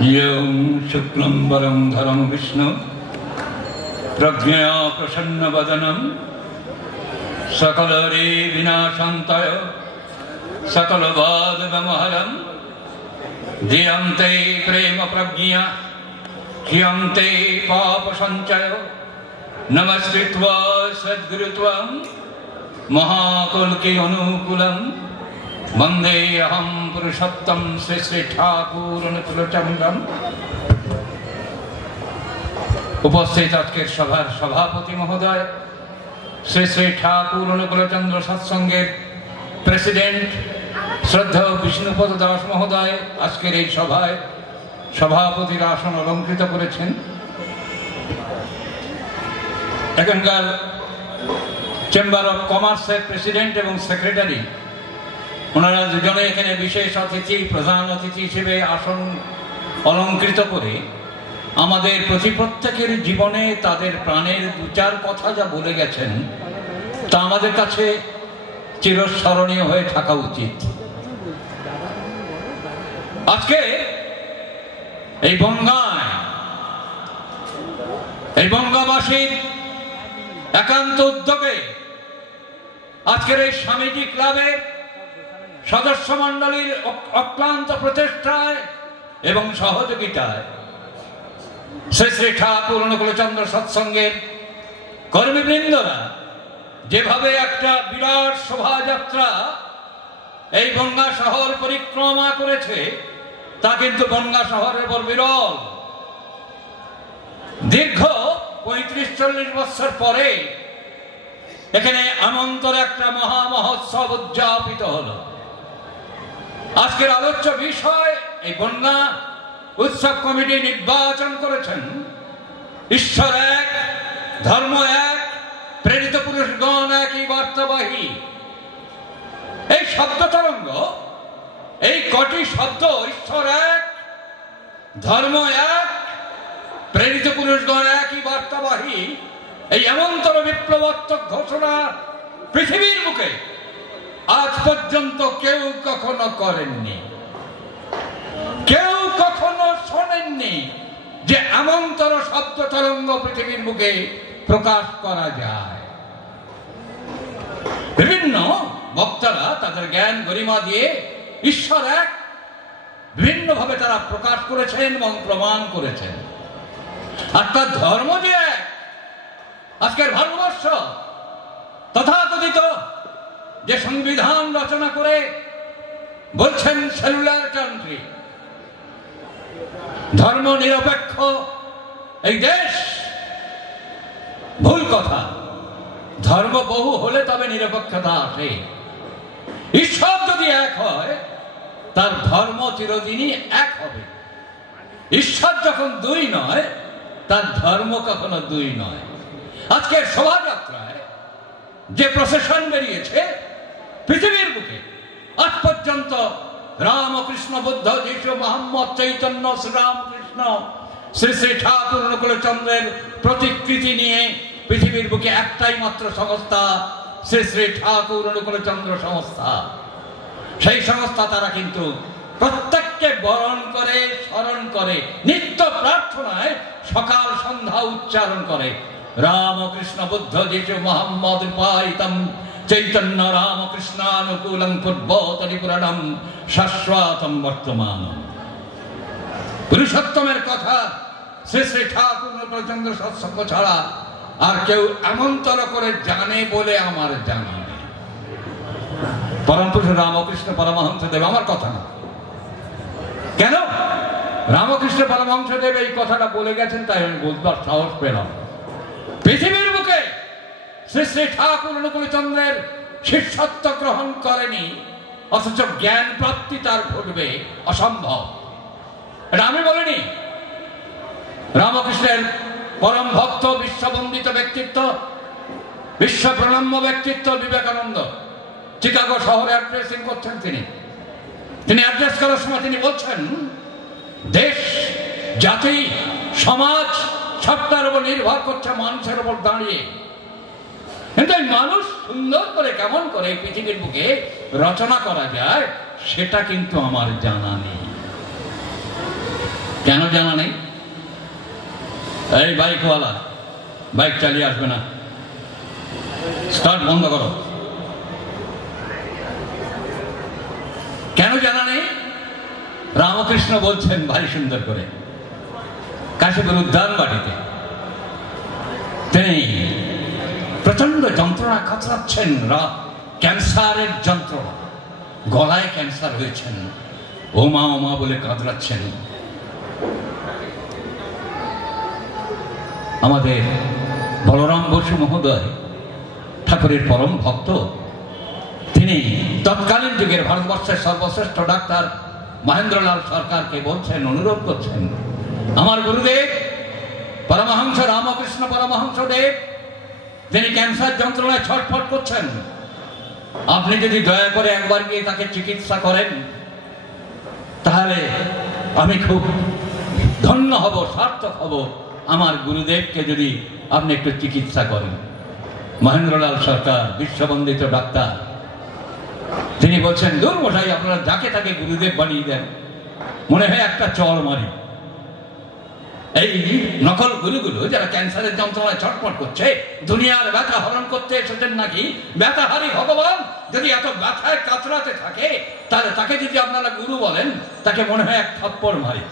यं शुक्लंबरं धरं विष्णु प्रज्ञया प्रसन्नवदनं सकलरे विनाशान्ताय सकलवादगमहरं धियन्ते प्रेम प्रज्ञया ह्यन्ते पापसञ्चय नमस्कृत्वा सद्गुरुत्वं महाकुलके अनुकूलं वंदे अहम पुरुषोत्तम श्री श्री ठाकुर अनुकूलचंद्रम। उपस्थित आजकेर सभार सभापति महोदय श्री श्री ठाकुर अनुकूलचंद्र सत्संगेर प्रेसिडेंट श्रद्धा विष्णुपद दास महोदय आजकेर এই সভায় সভাপতির আসন অলঙ্কৃত করেছেন। এখানকার চেম্বার অফ কমার্সের প্রেসিডেন্ট এবং সেক্রেটারি ওনারা দুজনে এখানে বিশেষ অতিথি প্রধান অতিথি হিসেবে আসন অলঙ্কৃত করে আমাদের প্রত্যেকের জীবনে তাদের প্রাণের দু চার কথা যা বলে গেছেন তা আমাদের কাছে চিরস্মরণীয় হয়ে থাকা উচিত। আজকে এই বঙ্গবাসীর একান্ত উদ্যোগে আজকের এই স্বামীজি ক্লাবের সদস্য মণ্ডলীর অক্লান্ত প্রচেষ্টায় এবং সহযোগিতায় শ্রী শ্রী ঠাকুর অনুকূলচন্দ্র সৎসঙ্গের কর্মীবৃন্দরা যেভাবে একটা বিরাট শোভাযাত্রা এই বনগাঁ শহর পরিক্রমা করেছে তা কিন্তু বনগাঁ শহরের উপর বিরল। দীর্ঘ ৩৫-৪০ বছর পরে এখানে আমন্ত্রণ একটা মহা মহোৎসব উদযাপিত হলো। আজকের আলোচ্য বিষয় এই বনগাঁ উৎসব কমিটি নির্বাচন করেছেন ঈশ্বর এক, ধর্ম এক, প্রেরিত পুরুষগণ একই বার্তাবাহী। এই শব্দ তরঙ্গ, এই কটি শব্দ ঈশ্বর এক, ধর্ম এক, প্রেরিত পুরুষগণ একই বার্তাবাহী, এই এমনতর বিপ্লবাত্মক ঘোষণা পৃথিবীর বুকে আজ পর্যন্ত কেউ কখনো করেননি, কেউ কখনো শোনেননি যে এমনতর শব্দ তরঙ্গ পৃথিবীর বুকে প্রকাশ করা যায়। বিভিন্ন বক্তারা তাদের জ্ঞান গরিমা দিয়ে ঈশ্বর এক বিভিন্ন ভাবে তারা প্রকাশ করেছেন এবং প্রমাণ করেছেন। আর তার ধর্ম যে এক, আজকের ভারতবর্ষ তথাকথিত যে সংবিধান রচনা করে বলছেন সেলুলার কান্ট্রি, ধর্ম নিরপেক্ষ এই দেশ, ভুল কথা। ধর্ম বহু হলে তবে নিরপেক্ষতা আসে। ঈশ্বর যদি এক হয় তার ধর্ম চিরদিনই এক হবে। ঈশ্বর যখন দুই নয় তার ধর্ম কখনো দুই নয়। আজকের শোভাযাত্রায় যে প্রসেশন বেরিয়েছে পৃথিবীর বুকে আজ পর্যন্ত রামকৃষ্ণ, বুদ্ধ, যীশু, মোহাম্মদ, চৈতন্য, শ্রীরামকৃষ্ণ, শ্রী শ্রী ঠাকুর অনুকূলচন্দ্রের প্রতিকৃতি নিয়ে পৃথিবীর বুকে একটাই মাত্র সংস্থা, শ্রী শ্রী ঠাকুর অনুকূলচন্দ্র সংস্থা। সেই সংস্থা তারা কিন্তু প্রত্যেককে বরণ করে, স্মরণ করে, নিত্য প্রার্থনায় সকাল সন্ধ্যা উচ্চারণ করে রামকৃষ্ণ, বুদ্ধ, যীশু, মোহাম্মদ রূপায়িতম চৈতন্য রামকৃষ্ণানুকূলং পূর্বতরি পুরাণম শাশ্বতম বর্তমানম। পুরুষোত্তমের কথা শ্রী শ্রী ঠাকুর অনুকূলচন্দ্র সৎসঙ্গ ছাড়া আর কেউ এমনতর করে জানে বলে আমার জানা নেই। পরম পুরুষ রামকৃষ্ণ পরমহংসদেব, আমার কথা না, কেন রামকৃষ্ণ পরমহংসদেব এই কথাটা বলে গেছেন তাই আমি বলবার সাহস পেলাম। পৃথিবীর বুকে শ্রী শ্রী ঠাকুর অনুকূলচন্দ্রের শিষ্যত্ব গ্রহণ করেনি, অথচ জ্ঞান প্রাপ্তি তার ঘটবে অসম্ভব। এটা আমি বলিনি। রামকৃষ্ণের পরম ভক্ত, বিশ্ববন্দিত ব্যক্তিত্ব, বিশ্ব প্রণম্য ব্যক্তিত্ব বিবেকানন্দ চিকাগো শহরে অ্যাড্রেসিং করছেন। তিনি অ্যাড্রেস করার সময় তিনি বলছেন দেশ, জাতি, সমাজ সবটার উপর নির্ভর করছে মানুষের উপর দাঁড়িয়ে। কিন্তু এই মানুষ সুন্দর করে কেমন করে পৃথিবীর বুকে রচনা করা যায় সেটা কিন্তু আমার জানা নেই। কেন জানা নেই? এই বাইকওয়ালা, বাইক চালিয়ে আসবে না, স্টার্ট বন্ধ করো। কেন জানা নেই? রামকৃষ্ণ বলছেন ভারী সুন্দর করে, কাশীপুর উদ্যান বাড়িতে তিনি প্রচন্ড যন্ত্রণা কাতরাচ্ছেন, ক্যান্সারের যন্ত্রণা, গলায় ক্যান্সার হয়েছেন, ওমা ওমা বলে কাতরাচ্ছেন। আমাদের বলরাম বসু মহোদয় ঠাকুরের পরম ভক্ত, তিনি তৎকালীন যুগের ভারতবর্ষের সর্বশ্রেষ্ঠ ডাক্তার মহেন্দ্রলাল সরকারকে বলছেন, অনুরোধ করছেন, আমার গুরুদেব পরমহংস রামকৃষ্ণ পরমহংস দেব তিনি ক্যান্সার যন্ত্রণায় ছটফট করছেন, আপনি যদি দয়া করে একবার গিয়ে তাকে চিকিৎসা করেন তাহলে আমি খুব ধন্য হব, সার্থক হব, আমার গুরুদেবকে যদি আপনি একটু চিকিৎসা করেন। মহেন্দ্রলাল সরকার বিশ্ববন্দিত ডাক্তার, তিনি বলছেন, দূর মশাই, আপনারা যাকে তাকে গুরুদেব বানিয়ে দেন, মনে হয় একটা চর মারি। এই নকল গুরুগুলো যারা ক্যান্সারের যন্ত্রণায় ছটফট করছে, দুনিয়ার ব্যথা হরণ করতে এসেছেন নাকি ব্যথাহারী ভগবান, যদি এত ব্যথায় কাতরাতে থাকে তাহলে তাকে যদি আপনারা গুরু বলেন, তাকে মনে হয় এক থাপ্পড় মারি।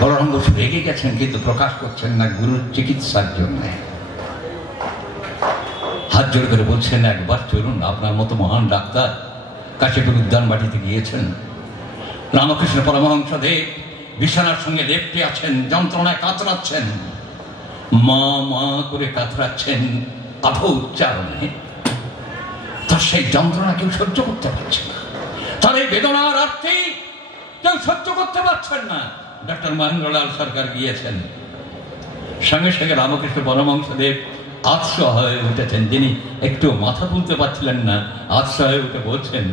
বলরাম বসু রেগে গেছেন, কিন্তু প্রকাশ করছেন না, গুরুর চিকিৎসার জন্য হাত জোর করে বলছেন, একবার চলুন, আপনার মতো মহান ডাক্তার কাশীপুর উদ্যান বাটিতে গিয়েছেন, রামকৃষ্ণ পরমহংস দেব বিছানার সঙ্গে লেপ্টে আছেন, যন্ত্রণায় কাতরাচ্ছেন, মা মা করে কাতরাচ্ছেন আধো উচ্চারণে। তার সেই যন্ত্রণা কেউ সহ্য করতে পারছে না, তার এই বেদনার আর্তি কেউ সহ্য করতে পারছেন না। ডক্টর মহেন্দ্রলাল সরকার গিয়েছেন, সঙ্গে সঙ্গে রামকৃষ্ণ পরমহংস দেব আৎস হয়ে উঠেছেন, যিনি একটু মাথা তুলতে পারছিলেন না, আৎস হয়ে উঠে বলছেন,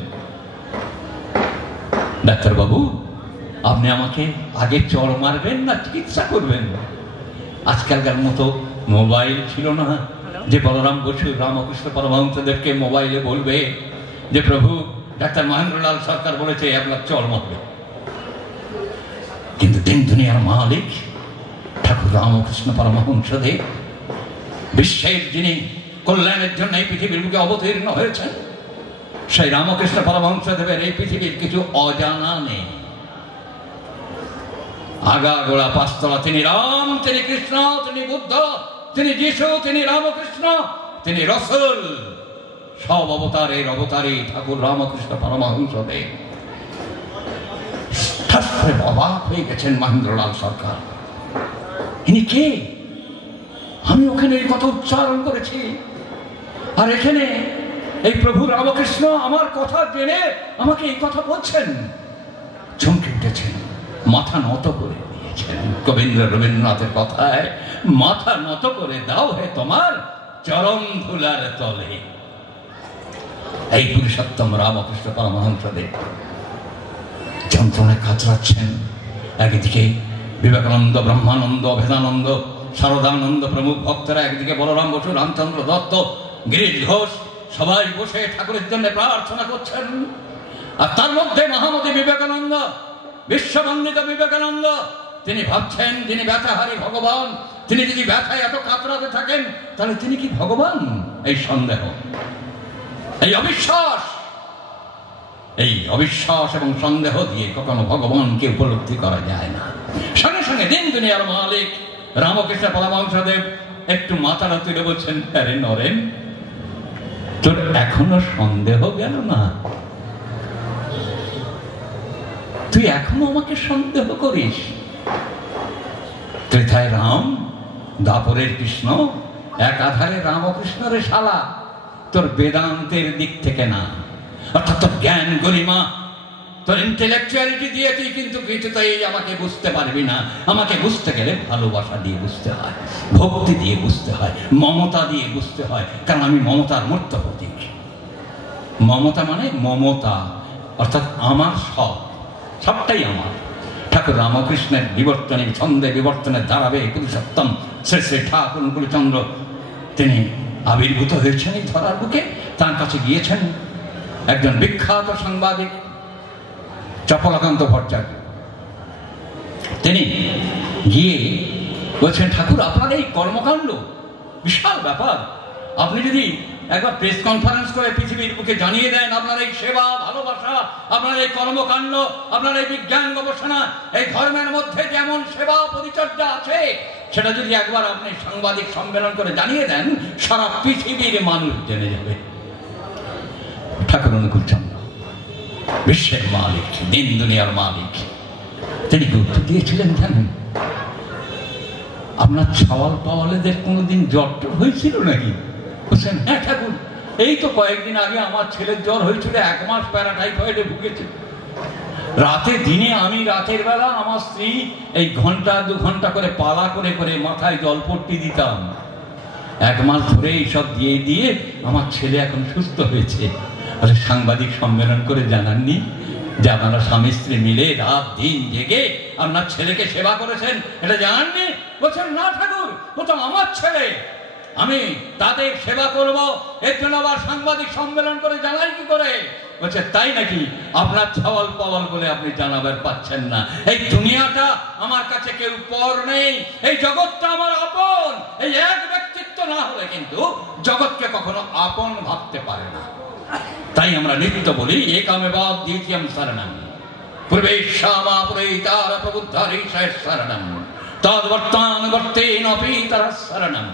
ডাক্তারবাবু, আপনি আমাকে আগে চড় মারবেন না চিকিৎসা করবেন? আজকালকার মতো মোবাইল ছিল না যে বলরাম বসু রামকৃষ্ণ পরমহংসদেবকে মোবাইলে বলবে যে প্রভু ডাক্তার মহেন্দ্রলাল সরকার বলেছে 1 লাখ চড় মারবে। কিন্তু দিন দুনিয়ার মালিক ঠাকুর রামকৃষ্ণ পরমহংসদেব, বিশ্বের যিনি কল্যাণের জন্য এই পৃথিবীর বুকে অবতীর্ণ হয়েছেন, সেই রামকৃষ্ণ পরমহংসদেবের এই পৃথিবীর কিছু অজানা নেই। আগা গোড়া পাঁচতলা, তিনি রাম, তিনি কৃষ্ণ, তিনি বুদ্ধ, তিনি যিশু, তিনি রামকৃষ্ণ, তিনি রসুল, সব অবতারের অবতারী ঠাকুর রামকৃষ্ণ পরমহংসদেব। অবাক হয়ে গেছেন মহেন্দ্রলাল সরকার, ইনি কে? আমি ওখানে এই কথা উচ্চারণ করেছি, আর এখানে এই প্রভু রামকৃষ্ণ আমার কথা জেনে আমাকে এই কথা বলছেন। চমকে উঠেছেন, মাথা নত করে দিয়েছেন। রবীন্দ্রনাথের কথায়, মাথা নত করে দাও হে তোমার চরণ ধুলার তলে। এই পুরুষোত্তম রামকৃষ্ণ পরমহংসদেব যন্ত্রণায় কাতরাচ্ছেন। একদিকে বিবেকানন্দ, ব্রহ্মানন্দ, ভেদানন্দ, শারদানন্দ প্রমুখ ভক্তরা, একদিকে বলরাম বসু, রামচন্দ্র দত্ত, গিরিশ ঘোষ, সবাই বসে ঠাকুরের জন্য প্রার্থনা করছেন। আর তার মধ্যে মহামতি বিবেকানন্দ, বিশ্ববন্দিত বিবেকানন্দ, তিনি ভাবছেন তিনি ব্যথাহারী ভগবান, তিনি যদি ব্যথায় এত কাতরাতে থাকেন তাহলে তিনি কি ভগবান? এই সন্দেহ, এই অবিশ্বাস, এই অবিশ্বাস এবং সন্দেহ দিয়ে কখনো ভগবানকে উপলব্ধি করা যায় না। সঙ্গে সঙ্গে দিন দুনিয়ার মালিক রামকৃষ্ণ পরমহংসদেব একটু মাথাটা তুলে বলছেন, আরে নরেন, তোর এখনো সন্দেহ গেল না? তুই এখনো আমাকে সন্দেহ করিস? ত্রেতায় রাম, দাপরের কৃষ্ণ, এক আধারে রামকৃষ্ণের শালা, তোর বেদান্তের দিক থেকে না, অর্থাৎ তোর জ্ঞান গরিমা, তোর ইন্টেলেকচুয়ালিটি দিয়ে তুই কিন্তু কিছুতেই আমাকে বুঝতে পারবি না। আমাকে বুঝতে গেলে ভালোবাসা দিয়ে বুঝতে হয়, ভক্তি দিয়ে বুঝতে হয়, মমতা দিয়ে বুঝতে হয়, কারণ আমি মমতার মূর্ত প্রতীক। মমতা মানে মমতা, অর্থাৎ আমার সবটাই আমার। ঠাকুর রামকৃষ্ণের বিবর্তনে, ছন্দে বিবর্তনের দ্বারাবে পুরুষোত্তম শ্রী শ্রী ঠাকুর অনুকূলচন্দ্র তিনি আবির্ভূত হয়েছেন এই ধরার বুকে। তার কাছে গিয়েছেন একজন বিখ্যাত সাংবাদিক চপলাকান্ত ভট্টাচার্য। তিনি গিয়ে বলছেন, ঠাকুর আপনার এই কর্মকাণ্ড বিশাল ব্যাপার, আপনি যদি একবার প্রেস কনফারেন্স করে পৃথিবীর বুকে জানিয়ে দেন আপনার এই সেবা, ভালোবাসা, আপনার এই কর্মকাণ্ড, আপনার এই বিজ্ঞান গবেষণা, এই ধর্মের মধ্যে যেমন সেবা পরিচর্যা আছে, সেটা যদি একবার আপনি সাংবাদিক সম্মেলন করে জানিয়ে দেন, সারা পৃথিবীর মানুষ জেনে যাবে। ঠাকুর অনুকূলচন্দ্র বিশ্বের মালিক, দিন দুনিয়ার মালিক, তিনি গুরুত্ব দিয়েছিলেন জানেন, আপনার ছাওয়াল পাওয়ালেদের কোনোদিন জ্বর টর হয়েছিল নাকি? বলছেন, হ্যাঁ ঠাকুর, এই তো কয়েকদিন আগে আমার ছেলের জ্বর হয়েছিল, 1 মাস প্যারাটাইফয়েডে ভুগেছে। রাতে দিনে আমি রাতের বেলা আমার স্ত্রী এই ঘন্টা 2 ঘন্টা করে পালা করে করে মাথায় জলপট্টি দিতাম। 1 মাস ধরে এইসব দিয়ে দিয়ে আমার ছেলে এখন সুস্থ হয়েছে। আরে সাংবাদিক সম্মেলন করে জানাননি যে আপনারা স্বামী স্ত্রী মিলে রাত দিন জেগে আপনার ছেলেকে সেবা করেছেন, এটা জানাননি? বলছেন, না ঠাকুর, ও তো আমার ছেলে, আমি তাদের সেবা করব, এর জন্য আবার সাংবাদিক সম্মেলন করে জানাই কি করে? বলছে, তাই নাকি? আপনার ছাওয়াল পাওয়াল বলে আপনি জানাবার পাচ্ছেন না। এই দুনিয়াটা আমার কাছে কেউ পর নেই, এই জগৎটা আমার আপন। এই এক ব্যক্তিত্ব না হলে কিন্তু জগৎকে কখনো আপন ভাবতে পারে না। তাই আমরা নিত্য বলি, একামেবাদ দ্বিতীয়ম শরণম, পূর্বেশামাপুরৈতার প্রবুদ্ধারীশায় শরণম, তদ্বর্তানুবর্তেনপি তরঃ শরণম,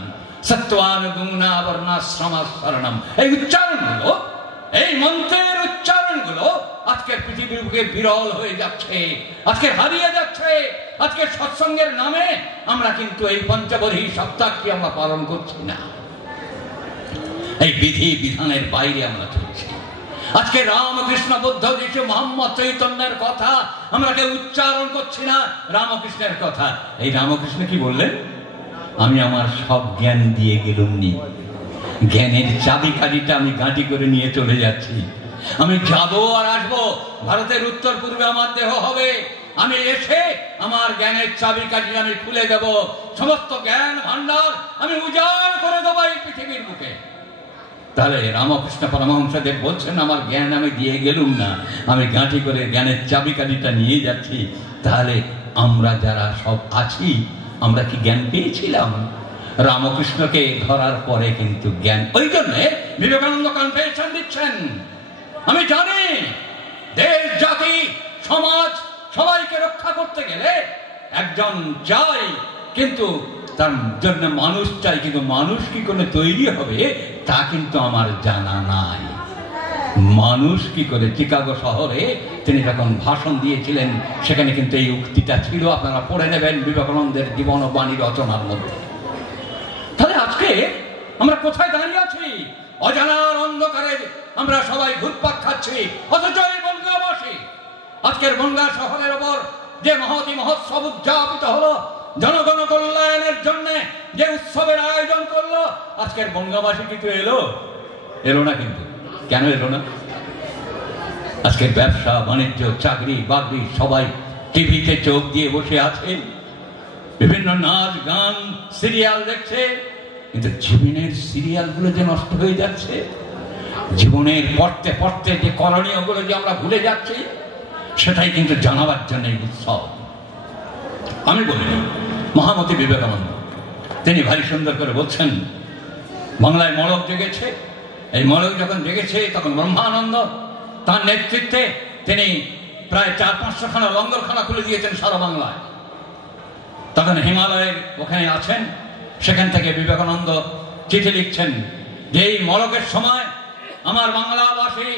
সত্ত্বানুগুণাবর্ণাশ্রমা শরণম। এই উচ্চারণগুলো, এই মন্ত্রের উচ্চারণগুলো আজকের পৃথিবীর বুকে বিরল হয়ে যাচ্ছে, আজকে হারিয়ে যাচ্ছে। আজকে সৎসঙ্গের নামে আমরা কিন্তু এই পঞ্চবরী সপ্তাহটি আমরা পালন করছি না, এই বিধি বিধানের বাইরে আমরা চলছি। আজকে রামকৃষ্ণ, বুদ্ধ, যিশু, মোহাম্মদ, চৈতন্যের কথা আমরা কেউ উচ্চারণ করছি না, রামকৃষ্ণের কথা। এই রামকৃষ্ণ কি বললেন? আমি আমার সব জ্ঞান দিয়ে গেলুমনি, জ্ঞানের চাবিকাঠিটা আমি গাঁটি করে নিয়ে চলে যাচ্ছি। আমি যাবো আর আসবো, ভারতের উত্তর পূর্বে আমার দেহ হবে, আমি এসে আমার জ্ঞানের চাবিকাঠি আমি খুলে দেব, সমস্ত জ্ঞান ভান্ডার আমি উজাড় করে দেবো এই পৃথিবীর বুকে। তাহলে রামকৃষ্ণ পরমহংসদেব বলছেন, আমার জ্ঞান আমি দিয়ে গেলুম না, আমি গাঁটি করে জ্ঞানের চাবিকাঠিটা নিয়ে যাচ্ছি। তাহলে আমরা যারা সব আছি, আমরা কি জ্ঞান পেয়েছিলাম? রামকৃষ্ণকে ধরার পরে কিন্তু জ্ঞান। ওই জন্যে বিবেকানন্দ কনফেশন দিচ্ছেন, আমি জানি দেশ, জাতি, সমাজ সবাইকে রক্ষা করতে গেলে একজন চাই, কিন্তু তার জন্য মানুষ চাই, কিন্তু মানুষ কি করে তৈরি হবে তা কিন্তু আমার জানা নাই। মানুষ কি করে, চিকাগো শহরে তিনি যখন ভাষণ দিয়েছিলেন, সেখানে কিন্তু এই উক্তিটা ছিল, আপনারা পড়ে নেবেন বিবেকানন্দের জীবন ও বাণী রচনার মধ্যে। তাহলে আজকে আমরা কোথায় দাঁড়িয়ে আছি? অজানার অন্ধকারে আমরা সবাই ঘুরপাক খাচ্ছি, অথচ এই বনগাঁবাসী, আজকের বনগাঁ শহরের ওপর যে মহতি মহোৎসব উদযাপিত হলো, জনগণ কল্যাণের জন্য যে উৎসবের আয়োজন করলো, আজকের বনগাঁবাসী কিন্তু এলো না। কিন্তু কেন এলো না? আজকের ব্যবসা বাণিজ্য, চাকরি বাকরি সবাই টিভিতে চোখ দিয়ে বসে আছে, বিভিন্ন নাচ গান সিরিয়াল দেখছে, কিন্তু জীবনের সিরিয়ালগুলো যে নষ্ট হয়ে যাচ্ছে, জীবনের পড়তে পড়তে যে করণীয় গুলো যে আমরা ভুলে যাচ্ছি, সেটাই কিন্তু জানাবার জন্য এই উৎসব। আমি বলিনি, মহামতি বিবেকানন্দ তিনি ভারী সুন্দর করে বলছেন, বাংলায় মড়ক জেগেছে, এই মড়ক যখন জেগেছে তখন ব্রহ্মানন্দ তার নেতৃত্বে তিনি প্রায় 400-500 খানা লঙ্গরখানা খুলে দিয়েছেন সারা বাংলায়। তখন হিমালয়ের ওখানে আছেন, সেখান থেকে বিবেকানন্দ চিঠি লিখছেন যে এই মড়কের সময় আমার বাংলাবাসী,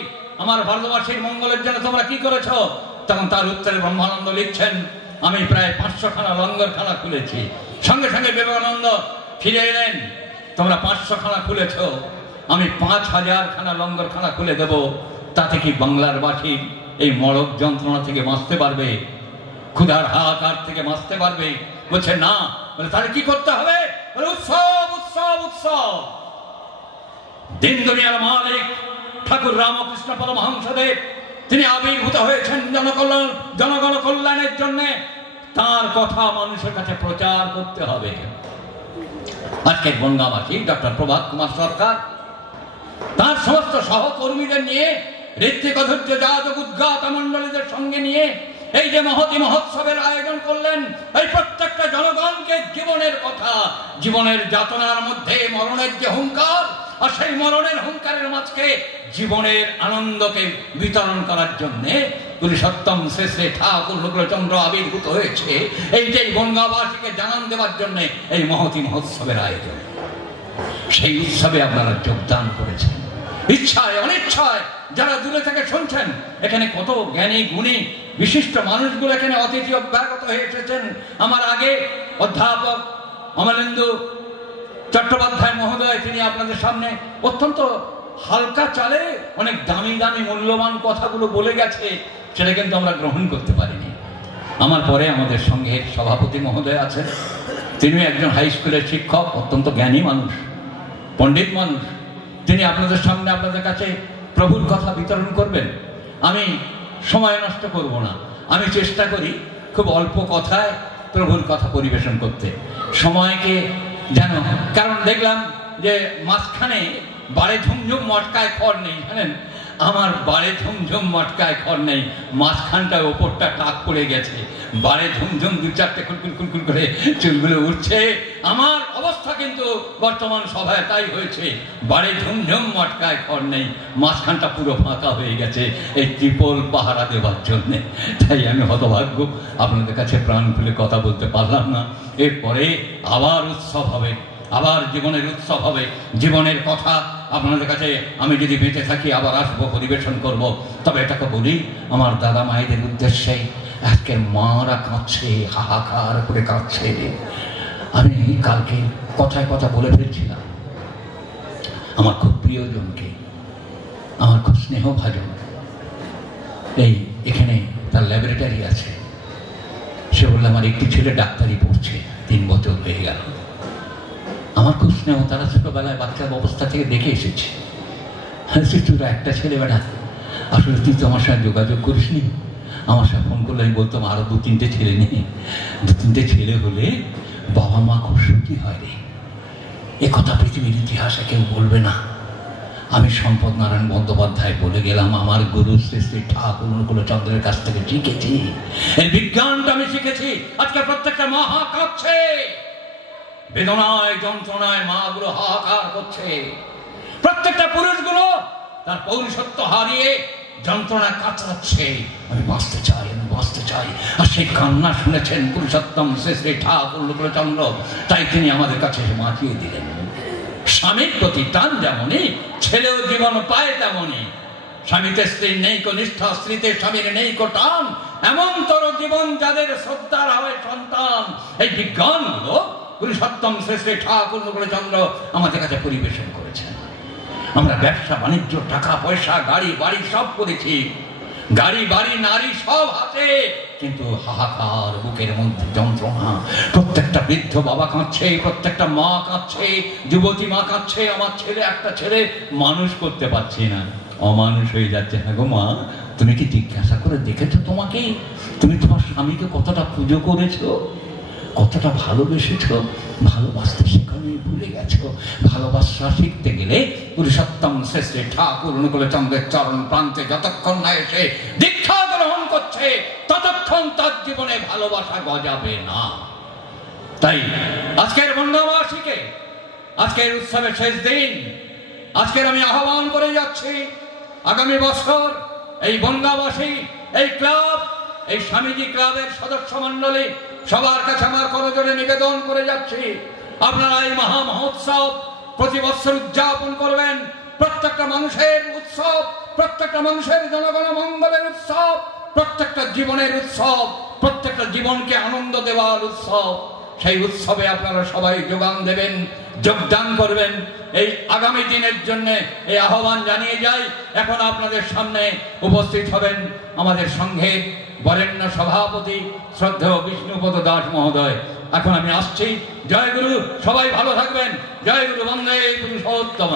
আমার ভারতবাসীর মঙ্গলের জন্য তোমরা কি করেছ? তখন তার উত্তরে ব্রহ্মানন্দ লিখছেন, আমি প্রায় 500 খানা লঙ্গরখানা খুলেছি। সঙ্গে সঙ্গে বিবেকানন্দ ফিরে এলেন, তোমরা 500 খানা খুলেছ, আমি 5000 খানা লঙ্গরখানা খুলে দেব, তাতে কি বাংলার বাসী এই মড়ক যন্ত্রণা থেকে বাঁচতে পারবে, ক্ষুধার হাহাকার থেকে বাঁচতে পারবে? বলছে না। বলে তাহলে কি করতে হবে? বলে উৎসব উৎসব উৎসব। দিন দুনিয়ার মালিক ঠাকুর রামকৃষ্ণ পরমহংসদেব তিনি আবির্ভূত হয়েছেন জনগণ কল্যাণের জন্য, তার কথা মানুষের কাছে প্রচার করতে হবে। আজকের বনগাঁবাসী ডক্টর প্রভাত কুমার সরকার তার সমস্ত সহকর্মীদের নিয়ে, ঋত্বিক, অধৈর্য, যাদব, উদ্গাতা মন্ডলীদের সঙ্গে নিয়ে এই যে মহতি মহোৎসবের আয়োজন করলেন, এই প্রত্যেকটা জনগণকে জীবনের কথা, জীবনের যাতনার মধ্যে মরণের যে হুঙ্কার, আর সেই মরণের হুঙ্কারের মাঝে জীবনের আনন্দকে বিতরণ করার জন্যে পুরুষোত্তম শ্রী শ্রী ঠাকুর অনুকূলচন্দ্র আবির্ভূত হয়েছে। এইটাই বনগাঁবাসীকে জানান দেওয়ার জন্য এই মহতি মহোৎসবের আয়োজন। সেই উৎসবে আপনারা যোগদান করেছেন, ইচ্ছায় অনিচ্ছায়। যারা দূরে থেকে শুনছেন, এখানে কত জ্ঞানী গুণী বিশিষ্ট মানুষগুলো এখানে অতিথি অভ্যাগত হয়ে এসেছেন। আমার আগে অধ্যাপক অমলেন্দু চট্টোপাধ্যায় মহোদয়, তিনি আপনাদের সামনে অত্যন্ত হালকা চালে অনেক দামি দামি মূল্যবান কথাগুলো বলে গেছে, সেটা কিন্তু আমরা গ্রহণ করতে পারিনি। আমার পরে আমাদের সংঘের সভাপতি মহোদয় আছেন, তিনি একজন হাই স্কুলের শিক্ষক, অত্যন্ত জ্ঞানী মানুষ, পণ্ডিত মানুষ। তিনি আপনাদের সামনে আপনাদের কাছে প্রভুর কথা বিতরণ করবেন। আমি সময় নষ্ট করব না, আমি চেষ্টা করি খুব অল্প কথায় প্রভুর কথা পরিবেশন করতে, সময়কে যেন, কারণ দেখলাম যে মাঝখানে বারে ঝুমঝুম মটকায় খড় নেই, জানেন, আমার বারে ঝুমঝুম মটকায় খড় নেই, মাঝখানটা ওপরটা টাক পড়ে গেছে, বারে ঝুমঝুম দু চারটে কুলকুল কুলকুল করে চুলগুলো উঠছে। আমার অবস্থা কিন্তু বর্তমান সভায় তাই হয়েছে, বারে ঝুমঝুম মটকায় খড় নেই, মাঝখানটা পুরো ফাঁকা হয়ে গেছে এই ত্রিপল পাহারা দেওয়ার জন্যে। তাই আমি হতভাগ্য, আপনাদের কাছে প্রাণ খুলে কথা বলতে পারলাম না। এরপরে আবার উৎসব হবে, আবার জীবনের উৎসব হবে, জীবনের কথা আপনাদের কাছে আমি যদি বেঁচে থাকি আবার আসবো, পরিবেশন করব। তবে এটাকে বলি আমার দাদা মায়েদের উদ্দেশ্যে, আজকের মারা কাঁদছে, হাহাকার করে কাঁদছে। আমি কালকে কথায় কথা বলে ফেলছিলাম, আমার খুব প্রিয়জনকে, আমার খুব স্নেহভাজন, এই এখানে তার ল্যাবরেটরি আছে, সে বললো আমার একটি ছেলে ডাক্তারি পড়ছে, 3 বছর হয়ে গেল। আমার খুব স্নেহ, তারা ছোটবেলায় বাচ্চার অবস্থা থেকে দেখে এসেছে। তোরা একটা ছেলে বেড়া, আসলে তুই তো আমার সাথে যোগাযোগ করিস নি, আমার সাথে ফোন করলে আমি বলতাম আরো 2-3টে ছেলে নেই, 2-3টে ছেলে হলে বাবা মা খুব সুখী হয় রে। এ কথা পৃথিবীর ইতিহাসে কেউ বলবে না। আমি সম্পদ নারায়ণ বন্দ্যোপাধ্যায় বলে গেলাম, আমার গুরু শ্রী শ্রী ঠাকুর অনুকূলচন্দ্রের কাছ থেকে শিখেছি, এই বিজ্ঞানটা আমি শিখেছি। আজকে প্রত্যেকটা মা কাঁদছে, বেদনায় যন্ত্রণায় মাগুলো হাহাকার করছে, প্রত্যেকটা পুরুষগুলো তার পৌরুষত্ব হারিয়ে যন্ত্রণা কাতরাচ্ছে, আমি বাঁচতে চাই, আমি বাঁচতে চাই। আর সেই কান্না শুনেছেন পুরুষোত্তম শ্রী শ্রী ঠাকুর অনুকূলচন্দ্র, তাই তিনি আমাদের কাছে বাঁচিয়ে দিলেন। স্বামীর প্রতি টান যেমনই, ছেলেও জীবন পায় তেমনই। স্বামীতে স্ত্রীর নেই কো নিষ্ঠা, স্ত্রীতে স্বামীর নেই কো টান, এমন তোর জীবন যাদের শ্রদ্ধার হয় সন্তান। এই বিজ্ঞানগুলো পুরুষোত্তম শ্রী শ্রী ঠাকুর অনুকূলচন্দ্র আমাদের কাছে পরিবেশন করেছেন। আমরা ব্যবসা বাণিজ্য, টাকা পয়সা, গাড়ি বাড়ি সব করেছি, গাড়ি বাড়ি নারী সব হাতে, কিন্তু হাহাকার, বুকের মধ্যে যন্ত্রণা। প্রত্যেকটা বৃদ্ধ বাবা কাঁদছে, প্রত্যেকটা মা কাঁদছে, যুবতী মা কাঁদছে, আমার ছেলে, একটা ছেলে মানুষ করতে পারছি না, অমানুষ হয়ে যাচ্ছে। হ্যাঁ গো মা, তুমি কি জিজ্ঞাসা করে দেখেছো তোমাকে, তুমি তোমার স্বামীকে কতটা পুজো করেছো, কতটা ভালোবেসেছো? ভালোবাসতে শেখানো ভুলে গেছো। ভালোবাসা শিখতে গেলে পুরুষোত্তম শ্রী শ্রী ঠাকুর অনুকূলচন্দ্রের চরণ প্রান্তে যতক্ষণ না এসে দীক্ষা গ্রহণ করছে, ততক্ষণ তার জীবনে ভালোবাসা গজাবে না। তাই আজকের বনগাঁবাসীকে, আজকের উৎসবের শেষ দিন, আজকের আমি আহ্বান করে যাচ্ছি, আগামী বছর এই বনগাঁবাসী, এই ক্লাব, এই স্বামীজি ক্লাবের সদস্য মন্ডলী সবার কাছে আমার করজোড়ে নিবেদন করে যাচ্ছি, আপনারা এই মহা মহোৎসব প্রতি বছর উদযাপন করবেন। প্রত্যেকটা মানুষের উৎসব, প্রত্যেকটা মানুষের জনগণ মঙ্গলের উৎসব, প্রত্যেকটা জীবনের উৎসব, প্রত্যেকটা জীবনকে আনন্দ দেওয়ার উৎসব। সেই উৎসবে আপনারা সবাই যোগান দেবেন, যোগদান করবেন। এই আগামী দিনের জন্য এই আহ্বান জানিয়ে যাই। এখন আপনাদের সামনে উপস্থিত হবেন আমাদের সংঘের বরেণ্য সভাপতি শ্রদ্ধেয় বিষ্ণুপদ দাস মহোদয়। এখন আমি আসছি। জয় গুরু, সবাই ভালো থাকবেন। জয় গুরু, বন্দে পুরুষোত্তম।